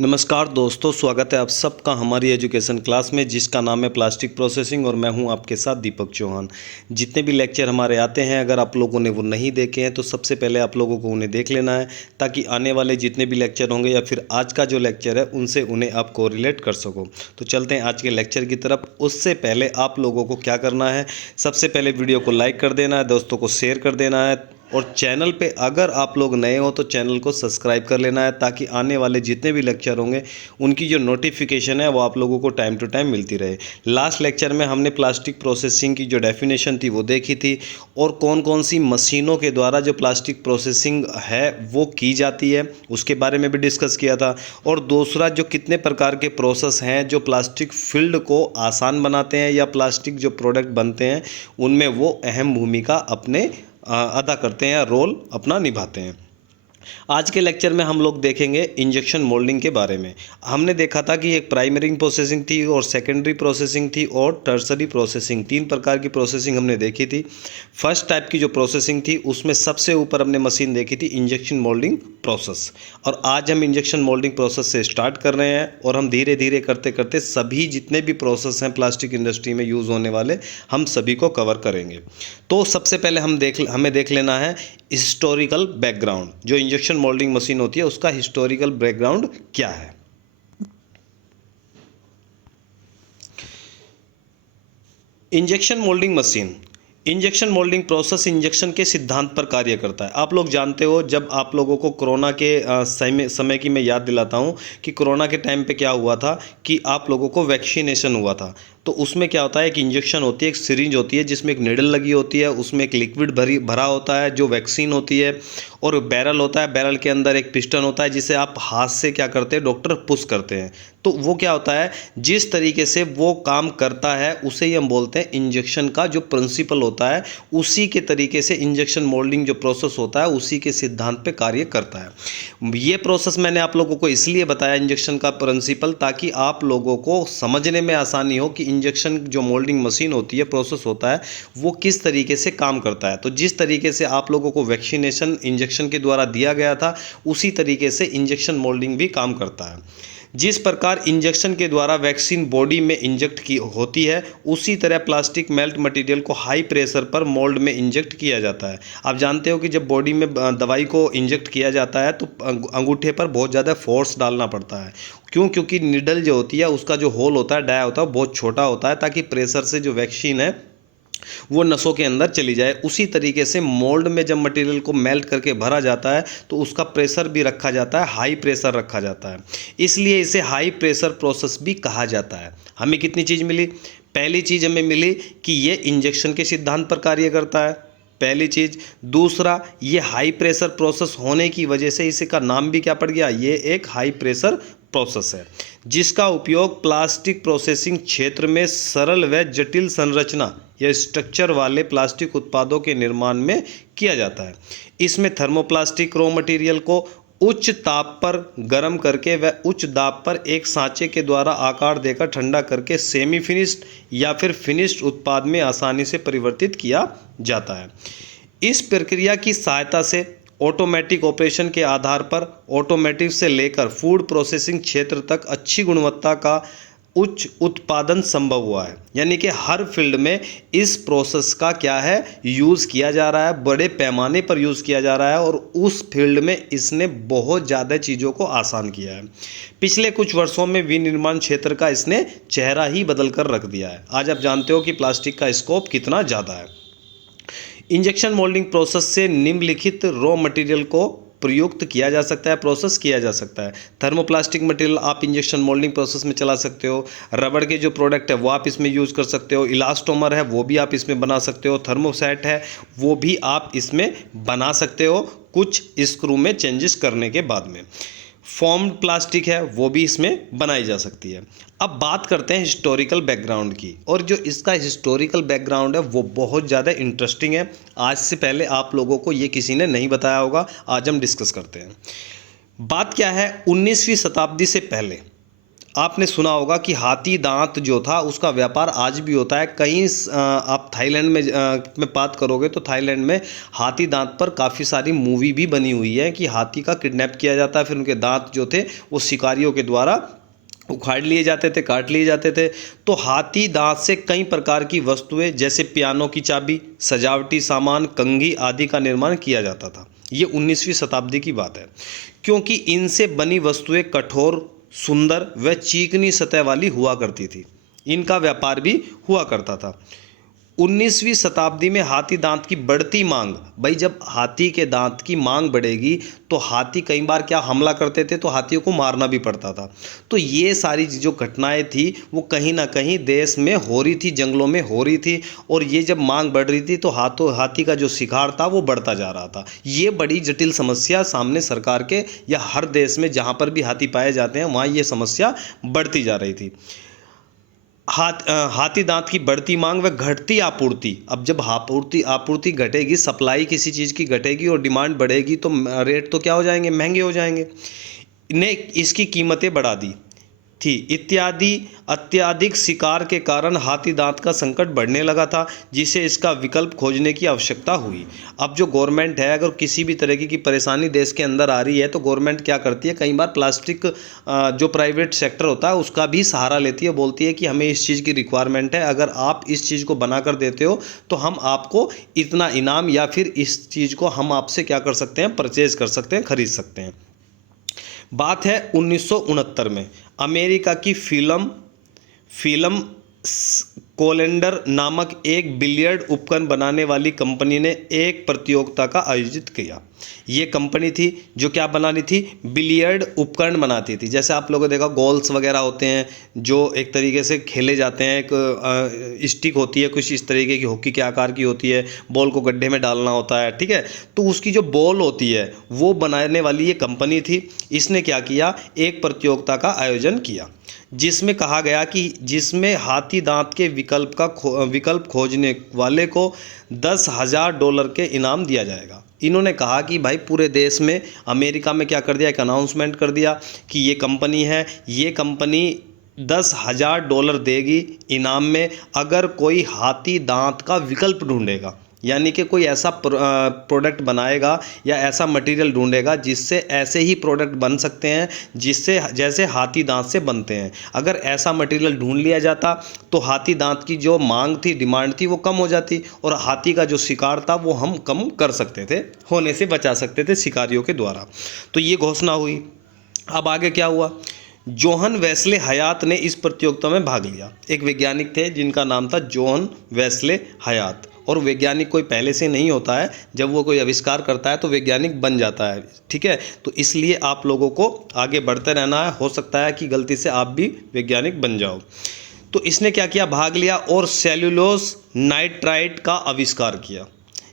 नमस्कार दोस्तों, स्वागत है आप सबका हमारी एजुकेशन क्लास में जिसका नाम है प्लास्टिक प्रोसेसिंग और मैं हूं आपके साथ दीपक चौहान। जितने भी लेक्चर हमारे आते हैं, अगर आप लोगों ने वो नहीं देखे हैं तो सबसे पहले आप लोगों को उन्हें देख लेना है ताकि आने वाले जितने भी लेक्चर होंगे या फिर आज का जो लेक्चर है उनसे उन्हें आप कोरिलेट कर सको। तो चलते हैं आज के लेक्चर की तरफ। उससे पहले आप लोगों को क्या करना है, सबसे पहले वीडियो को लाइक कर देना है, दोस्तों को शेयर कर देना है और चैनल पे अगर आप लोग नए हो तो चैनल को सब्सक्राइब कर लेना है ताकि आने वाले जितने भी लेक्चर होंगे उनकी जो नोटिफिकेशन है वो आप लोगों को टाइम टू टाइम मिलती रहे। लास्ट लेक्चर में हमने प्लास्टिक प्रोसेसिंग की जो डेफिनेशन थी वो देखी थी और कौन कौन सी मशीनों के द्वारा जो प्लास्टिक प्रोसेसिंग है वो की जाती है उसके बारे में भी डिस्कस किया था। और दूसरा, जो कितने प्रकार के प्रोसेस हैं जो प्लास्टिक फील्ड को आसान बनाते हैं या प्लास्टिक जो प्रोडक्ट बनते हैं उनमें वो अहम भूमिका अपने अदा करते हैं, रोल अपना निभाते हैं। आज के लेक्चर में हम लोग देखेंगे इंजेक्शन मोल्डिंग के बारे में। हमने देखा था कि एक प्राइमरी प्रोसेसिंग थी और सेकेंडरी प्रोसेसिंग थी और टर्सरी प्रोसेसिंग, तीन प्रकार की प्रोसेसिंग हमने देखी थी। फर्स्ट टाइप की जो प्रोसेसिंग थी उसमें सबसे ऊपर हमने मशीन देखी थी इंजेक्शन मोल्डिंग प्रोसेस। और आज हम इंजेक्शन मोल्डिंग प्रोसेस से स्टार्ट कर रहे हैं और हम धीरे धीरे करते करते सभी जितने भी प्रोसेस हैं प्लास्टिक इंडस्ट्री में यूज़ होने वाले हम सभी को कवर करेंगे। तो सबसे पहले हमें देख लेना है हिस्टोरिकल बैकग्राउंड। जो इंजेक्शन मोल्डिंग मशीन होती है उसका हिस्टोरिकल बैकग्राउंड क्या है। Injection moulding machine, injection moulding process injection के सिद्धांत पर कार्य करता है। आप लोग जानते हो, जब आप लोगों को कोरोना के समय की मैं याद दिलाता हूं कि कोरोना के टाइम पे क्या हुआ था कि आप लोगों को वैक्सीनेशन हुआ था। तो उसमें क्या होता है, एक इंजेक्शन होती है, एक सिरिंज होती है जिसमें एक निडल लगी होती है, उसमें एक लिक्विड भरा होता है जो वैक्सीन होती है और बैरल होता है, बैरल के अंदर एक पिस्टन होता है जिसे आप हाथ से क्या करते हैं, डॉक्टर पुश करते हैं। तो वो क्या होता है, जिस तरीके से वो काम करता है उसे ही हम बोलते हैं इंजेक्शन का जो प्रिंसिपल होता है, उसी के तरीके से इंजेक्शन मोल्डिंग जो प्रोसेस होता है उसी के सिद्धांत पे कार्य करता है। ये प्रोसेस मैंने आप लोगों को इसलिए बताया इंजेक्शन का प्रिंसिपल, ताकि आप लोगों को समझने में आसानी हो कि इंजेक्शन जो मोल्डिंग मशीन होती है, प्रोसेस होता है, वो किस तरीके से काम करता है। तो जिस तरीके से आप लोगों को वैक्सीनेशन इंजेक्शन के द्वारा दिया गया था उसी तरीके से इंजेक्शन मोल्डिंग भी काम करता है। जिस प्रकार इंजेक्शन के द्वारा वैक्सीन बॉडी में इंजेक्ट की होती है उसी तरह प्लास्टिक मेल्ट मटेरियल को हाई प्रेशर पर मोल्ड में इंजेक्ट किया जाता है। आप जानते हो कि जब बॉडी में दवाई को इंजेक्ट किया जाता है तो अंगूठे पर बहुत ज़्यादा फोर्स डालना पड़ता है। क्यों? क्योंकि निडल जो होती है उसका जो होल होता है, डाया होता है, बहुत छोटा होता है ताकि प्रेशर से जो वैक्सीन है वो नसों के अंदर चली जाए। उसी तरीके से मोल्ड में जब मटेरियल को मेल्ट करके भरा जाता है तो उसका प्रेशर भी रखा जाता है, हाई प्रेशर रखा जाता है, इसलिए इसे हाई प्रेशर प्रोसेस भी कहा जाता है। हमें कितनी चीज़ मिली? पहली चीज़ हमें मिली कि ये इंजेक्शन के सिद्धांत पर कार्य करता है, पहली चीज़। दूसरा, ये हाई प्रेशर प्रोसेस होने की वजह से इसी का नाम भी क्या पड़ गया, ये एक हाई प्रेशर प्रोसेस है जिसका उपयोग प्लास्टिक प्रोसेसिंग क्षेत्र में सरल व जटिल संरचना या स्ट्रक्चर वाले प्लास्टिक उत्पादों के निर्माण में किया जाता है। इसमें थर्मोप्लास्टिक रॉ मटेरियल को उच्च ताप पर गर्म करके व उच्च दाब पर एक सांचे के द्वारा आकार देकर ठंडा करके सेमी फिनिश्ड या फिर फिनिश्ड उत्पाद में आसानी से परिवर्तित किया जाता है। इस प्रक्रिया की सहायता से ऑटोमेटिक ऑपरेशन के आधार पर ऑटोमेटिव से लेकर फूड प्रोसेसिंग क्षेत्र तक अच्छी गुणवत्ता का उच्च उत्पादन संभव हुआ है। यानी कि हर फील्ड में इस प्रोसेस का क्या है, यूज़ किया जा रहा है, बड़े पैमाने पर यूज़ किया जा रहा है और उस फील्ड में इसने बहुत ज़्यादा चीज़ों को आसान किया है। पिछले कुछ वर्षों में विनिर्माण क्षेत्र का इसने चेहरा ही बदल कर रख दिया है। आज आप जानते हो कि प्लास्टिक का स्कोप कितना ज़्यादा है। इंजेक्शन मोल्डिंग प्रोसेस से निम्नलिखित रॉ मटेरियल को प्रयुक्त किया जा सकता है, प्रोसेस किया जा सकता है। थर्मोप्लास्टिक मटेरियल आप इंजेक्शन मोल्डिंग प्रोसेस में चला सकते हो। रबड़ के जो प्रोडक्ट है वो आप इसमें यूज़ कर सकते हो। इलास्टोमर है वो भी आप इसमें बना सकते हो। थर्मोसेट है वो भी आप इसमें बना सकते हो, कुछ स्क्रू में चेंजेस करने के बाद में। फॉर्म्ड प्लास्टिक है वो भी इसमें बनाई जा सकती है। अब बात करते हैं हिस्टोरिकल बैकग्राउंड की, और जो इसका हिस्टोरिकल बैकग्राउंड है वो बहुत ज़्यादा इंटरेस्टिंग है। आज से पहले आप लोगों को ये किसी ने नहीं बताया होगा, आज हम डिस्कस करते हैं। बात क्या है, 19वीं शताब्दी से पहले आपने सुना होगा कि हाथी दांत जो था उसका व्यापार आज भी होता है। कहीं आप थाईलैंड में बात करोगे तो थाईलैंड में हाथी दांत पर काफ़ी सारी मूवी भी बनी हुई है कि हाथी का किडनैप किया जाता है, फिर उनके दांत जो थे वो शिकारियों के द्वारा उखाड़ लिए जाते थे, काट लिए जाते थे। तो हाथी दांत से कई प्रकार की वस्तुएं जैसे पियानो की चाबी, सजावटी सामान, कंघी आदि का निर्माण किया जाता था। ये 19वीं शताब्दी की बात है, क्योंकि इनसे बनी वस्तुएं कठोर, सुंदर व चिकनी सतह वाली हुआ करती थी। इनका व्यापार भी हुआ करता था। 19वीं शताब्दी में हाथी दांत की बढ़ती मांग, भाई जब हाथी के दांत की मांग बढ़ेगी तो हाथी कई बार क्या हमला करते थे, तो हाथियों को मारना भी पड़ता था। तो ये सारी जो घटनाएं थी वो कहीं ना कहीं देश में हो रही थी, जंगलों में हो रही थी, और ये जब मांग बढ़ रही थी तो हाथी का जो शिकार था वो बढ़ता जा रहा था। ये बड़ी जटिल समस्या सामने सरकार के, या हर देश में जहाँ पर भी हाथी पाए जाते हैं वहाँ ये समस्या बढ़ती जा रही थी। हाथी दांत की बढ़ती मांग व घटती आपूर्ति। अब जब आपूर्ति आपूर्ति घटेगी, सप्लाई किसी चीज़ की घटेगी और डिमांड बढ़ेगी तो रेट तो क्या हो जाएंगे, महंगे हो जाएंगे। ने इसकी कीमतें बढ़ा दी थी इत्यादि। अत्यधिक शिकार के कारण हाथी दांत का संकट बढ़ने लगा था, जिसे इसका विकल्प खोजने की आवश्यकता हुई। अब जो गवर्नमेंट है, अगर किसी भी तरह की परेशानी देश के अंदर आ रही है तो गवर्नमेंट क्या करती है, कई बार प्लास्टिक जो प्राइवेट सेक्टर होता है उसका भी सहारा लेती है, बोलती है कि हमें इस चीज़ की रिक्वायरमेंट है, अगर आप इस चीज़ को बना कर देते हो तो हम आपको इतना इनाम, या फिर इस चीज़ को हम आपसे क्या कर सकते हैं, परचेज कर सकते हैं, खरीद सकते हैं। बात है 1969 में। अमेरिका की फिल्म फिल्म कोलेंडर नामक एक बिलियर्ड उपकरण बनाने वाली कंपनी ने एक प्रतियोगिता का आयोजित किया। ये कंपनी थी जो क्या बनानी थी, बिलियर्ड उपकरण बनाती थी। जैसे आप लोगों ने देखा गोल्स वगैरह होते हैं जो एक तरीके से खेले जाते हैं, एक स्टिक होती है कुछ इस तरीके की, हॉकी के आकार की होती है, बॉल को गड्ढे में डालना होता है, ठीक है। तो उसकी जो बॉल होती है वो बनाने वाली ये कंपनी थी। इसने क्या किया, एक प्रतियोगिता का आयोजन किया जिसमें कहा गया कि जिसमें हाथी दांत के विकल्प खोजने वाले को $10,000 के इनाम दिया जाएगा। इन्होंने कहा कि भाई पूरे देश में, अमेरिका में क्या कर दिया, एक अनाउंसमेंट कर दिया कि ये कंपनी है, ये कंपनी $10,000 देगी इनाम में अगर कोई हाथी दांत का विकल्प ढूंढेगा। यानी कि कोई ऐसा प्रोडक्ट बनाएगा या ऐसा मटेरियल ढूंढेगा जिससे ऐसे ही प्रोडक्ट बन सकते हैं जिससे जैसे हाथी दांत से बनते हैं। अगर ऐसा मटेरियल ढूंढ लिया जाता तो हाथी दांत की जो मांग थी, डिमांड थी, वो कम हो जाती और हाथी का जो शिकार था वो हम कम कर सकते थे, होने से बचा सकते थे शिकारियों के द्वारा। तो ये घोषणा हुई। अब आगे क्या हुआ, जोहन वेस्ले हयात ने इस प्रतियोगिता में भाग लिया। एक वैज्ञानिक थे जिनका नाम था जोहन वेस्ले हयात। और वैज्ञानिक कोई पहले से नहीं होता है, जब वो कोई आविष्कार करता है तो वैज्ञानिक बन जाता है, ठीक है। तो इसलिए आप लोगों को आगे बढ़ते रहना है, हो सकता है कि गलती से आप भी वैज्ञानिक बन जाओ। तो इसने क्या किया, भाग लिया और सेल्यूलोज नाइट्राइट का आविष्कार किया।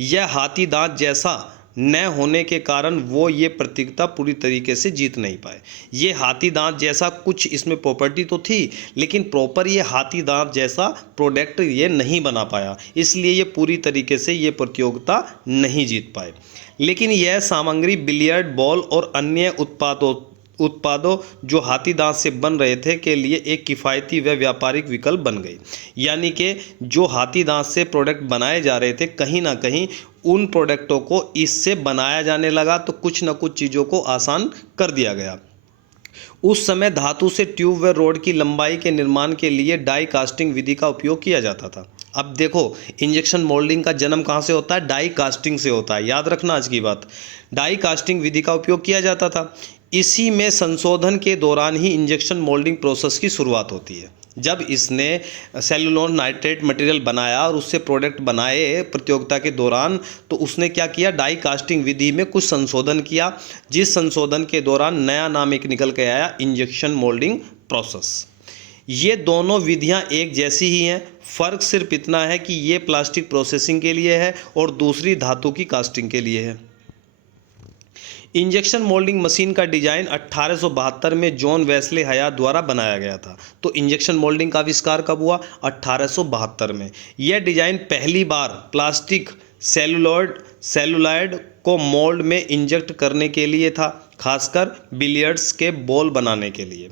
यह हाथी दांत जैसा न होने के कारण वो ये प्रतियोगिता पूरी तरीके से जीत नहीं पाए। ये हाथी दांत जैसा कुछ इसमें प्रॉपर्टी तो थी, लेकिन प्रॉपर ये हाथी दांत जैसा प्रोडक्ट ये नहीं बना पाया, इसलिए ये पूरी तरीके से ये प्रतियोगिता नहीं जीत पाए। लेकिन यह सामग्री बिलियर्ड बॉल और अन्य उत्पादों जो हाथी दांत से बन रहे थे के लिए एक किफ़ायती व व्यापारिक विकल्प बन गई। यानी कि जो हाथी दांत से प्रोडक्ट बनाए जा रहे थे, कहीं ना कहीं उन प्रोडक्टों को इससे बनाया जाने लगा, तो कुछ ना कुछ चीज़ों को आसान कर दिया गया। उस समय धातु से ट्यूब व रोड की लंबाई के निर्माण के लिए डाई कास्टिंग विधि का उपयोग किया जाता था। अब देखो, इंजेक्शन मोल्डिंग का जन्म कहाँ से होता है, डाई कास्टिंग से होता है। याद रखना आज की बात, डाई कास्टिंग विधि का उपयोग किया जाता था। इसी में संशोधन के दौरान ही इंजेक्शन मोल्डिंग प्रोसेस की शुरुआत होती है। जब इसने सेलुलोज नाइट्रेट मटेरियल बनाया और उससे प्रोडक्ट बनाए प्रतियोगिता के दौरान, तो उसने क्या किया, डाई कास्टिंग विधि में कुछ संशोधन किया, जिस संशोधन के दौरान नया नाम एक निकल के आया, इंजेक्शन मोल्डिंग प्रोसेस। ये दोनों विधियां एक जैसी ही हैं, फ़र्क सिर्फ इतना है कि ये प्लास्टिक प्रोसेसिंग के लिए है और दूसरी धातु की कास्टिंग के लिए है। इंजेक्शन मोल्डिंग मशीन का डिजाइन 1872 में जॉन वेस्ले हयात द्वारा बनाया गया था। तो इंजेक्शन मोल्डिंग का आविष्कार कब हुआ, 1872 में। यह डिजाइन पहली बार प्लास्टिक सेलुलॉइड को मोल्ड में इंजेक्ट करने के लिए था, खासकर बिलियर्ड्स के बॉल बनाने के लिए।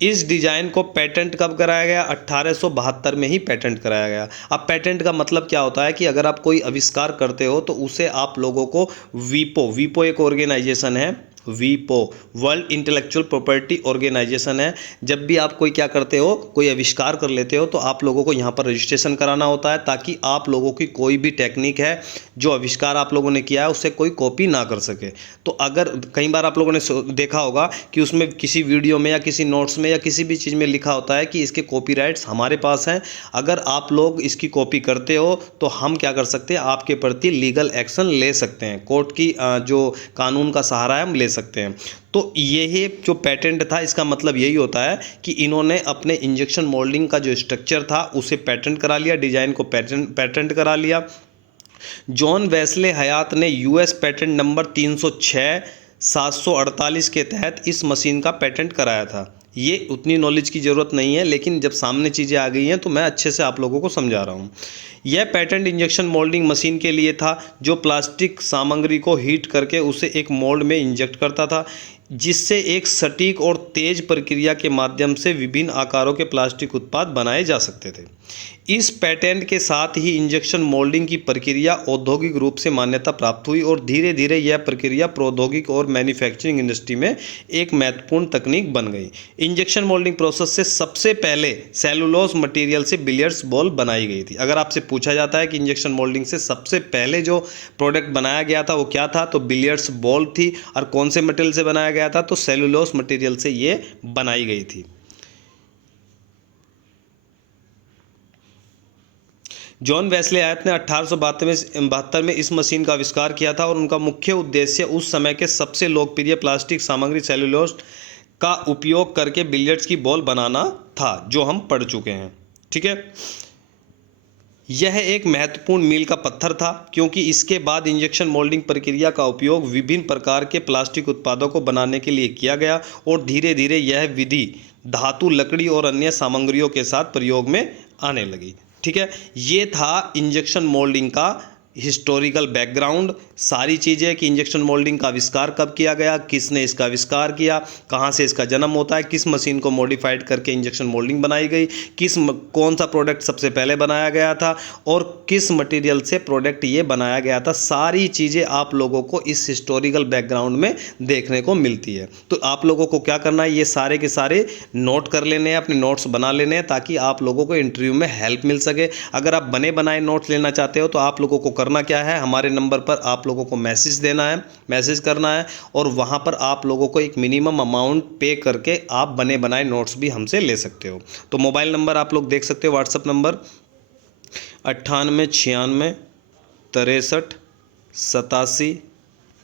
इस डिज़ाइन को पेटेंट कब कराया गया? 1872 में ही पेटेंट कराया गया। अब पेटेंट का मतलब क्या होता है कि अगर आप कोई आविष्कार करते हो तो उसे आप लोगों को वीपो एक ऑर्गेनाइजेशन है, वीपो वर्ल्ड इंटेलेक्चुअल प्रॉपर्टी ऑर्गेनाइजेशन है। जब भी आप कोई क्या करते हो, कोई आविष्कार कर लेते हो तो आप लोगों को यहाँ पर रजिस्ट्रेशन कराना होता है, ताकि आप लोगों की कोई भी टेक्निक है, जो आविष्कार आप लोगों ने किया है, उससे कोई कॉपी ना कर सके। तो अगर कई बार आप लोगों ने देखा होगा कि उसमें किसी वीडियो में या किसी नोट्स में या किसी भी चीज़ में लिखा होता है कि इसके कॉपीराइट्स हमारे पास हैं, अगर आप लोग इसकी कॉपी करते हो तो हम क्या कर सकते हैं, आपके प्रति लीगल एक्शन ले सकते हैं, कोर्ट की जो कानून का सहारा है हम ले सकते हैं। तो यही जो पेटेंट था, इसका मतलब यही होता है कि इन्होंने अपने इंजेक्शन मोल्डिंग का जो स्ट्रक्चर था उसे पेटेंट करा लिया, डिज़ाइन को पेटेंट करा लिया। जॉन वेस्ले हयात ने यूएस पेटेंट नंबर 306 748 के तहत इस मशीन का पेटेंट कराया था। ये उतनी नॉलेज की ज़रूरत नहीं है, लेकिन जब सामने चीज़ें आ गई हैं तो मैं अच्छे से आप लोगों को समझा रहा हूँ। यह पेटेंट इंजेक्शन मोल्डिंग मशीन के लिए था, जो प्लास्टिक सामग्री को हीट करके उसे एक मोल्ड में इंजेक्ट करता था, जिससे एक सटीक और तेज प्रक्रिया के माध्यम से विभिन्न आकारों के प्लास्टिक उत्पाद बनाए जा सकते थे। इस पेटेंट के साथ ही इंजेक्शन मोल्डिंग की प्रक्रिया औद्योगिक रूप से मान्यता प्राप्त हुई और धीरे धीरे यह प्रक्रिया प्रौद्योगिक और मैन्युफैक्चरिंग इंडस्ट्री में एक महत्वपूर्ण तकनीक बन गई। इंजेक्शन मोल्डिंग प्रोसेस से सबसे पहले सेलुलोज मटेरियल से बिलियर्ड्स बॉल बनाई गई थी। अगर आपसे पूछा जाता है कि इंजेक्शन मोल्डिंग से सबसे पहले जो प्रोडक्ट बनाया गया था वो क्या था, तो बिलियर्ड्स बॉल थी। और कौन से मटेरियल से बनाया गया था, तो सेलुलोज मटेरियल से ये बनाई गई थी। जॉन वेस्ले हयात ने 1872 में इस मशीन का आविष्कार किया था और उनका मुख्य उद्देश्य उस समय के सबसे लोकप्रिय प्लास्टिक सामग्री सेलुलोज का उपयोग करके बिलियर्ड्स की बॉल बनाना था, जो हम पढ़ चुके हैं। ठीक है, यह एक महत्वपूर्ण मील का पत्थर था, क्योंकि इसके बाद इंजेक्शन मोल्डिंग प्रक्रिया का उपयोग विभिन्न प्रकार के प्लास्टिक उत्पादों को बनाने के लिए किया गया और धीरे धीरे यह विधि धातु, लकड़ी और अन्य सामग्रियों के साथ प्रयोग में आने लगी। ठीक है, ये था इंजेक्शन मोल्डिंग का हिस्टोरिकल बैकग्राउंड, सारी चीज़ें कि इंजेक्शन मोल्डिंग का आविष्कार कब किया गया, किसने इसका आविष्कार किया, कहाँ से इसका जन्म होता है, किस मशीन को मॉडिफाइड करके इंजेक्शन मोल्डिंग बनाई गई, कौन सा प्रोडक्ट सबसे पहले बनाया गया था और किस मटेरियल से प्रोडक्ट ये बनाया गया था। सारी चीज़ें आप लोगों को इस हिस्टोरिकल बैकग्राउंड में देखने को मिलती है। तो आप लोगों को क्या करना है, ये सारे के सारे नोट कर लेने हैं, अपने नोट्स बना लेने हैं, ताकि आप लोगों को इंटरव्यू में हेल्प मिल सके। अगर आप बने बनाए नोट्स लेना चाहते हो तो आप लोगों को करना क्या है, हमारे नंबर पर आप लोगों को मैसेज देना है, मैसेज करना है, और वहाँ पर आप लोगों को एक मिनिमम अमाउंट पे करके आप बने बनाए नोट्स भी हमसे ले सकते हो। तो मोबाइल नंबर आप लोग देख सकते हो, व्हाट्सअप नंबर 9896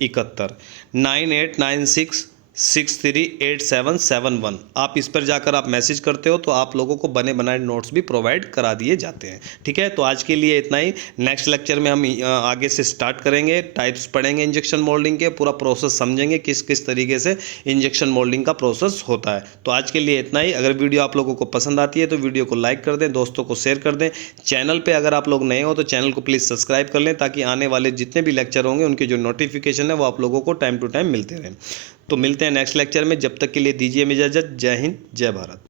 87 9896638771। आप इस पर जाकर आप मैसेज करते हो तो आप लोगों को बने बनाए नोट्स भी प्रोवाइड करा दिए जाते हैं। ठीक है, तो आज के लिए इतना ही। नेक्स्ट लेक्चर में हम आगे से स्टार्ट करेंगे, टाइप्स पढ़ेंगे इंजेक्शन मोल्डिंग के, पूरा प्रोसेस समझेंगे किस किस तरीके से इंजेक्शन मोल्डिंग का प्रोसेस होता है। तो आज के लिए इतना ही। अगर वीडियो आप लोगों को पसंद आती है तो वीडियो को लाइक कर दें, दोस्तों को शेयर कर दें। चैनल पर अगर आप लोग नए हो तो चैनल को प्लीज़ सब्सक्राइब कर लें, ताकि आने वाले जितने भी लेक्चर होंगे उनके जो नोटिफिकेशन है वो आप लोगों को टाइम टू टाइम मिलते रहें। तो मिलते हैं नेक्स्ट लेक्चर में, जब तक के लिए दीजिए इजाज़त। जय हिंद, जय भारत।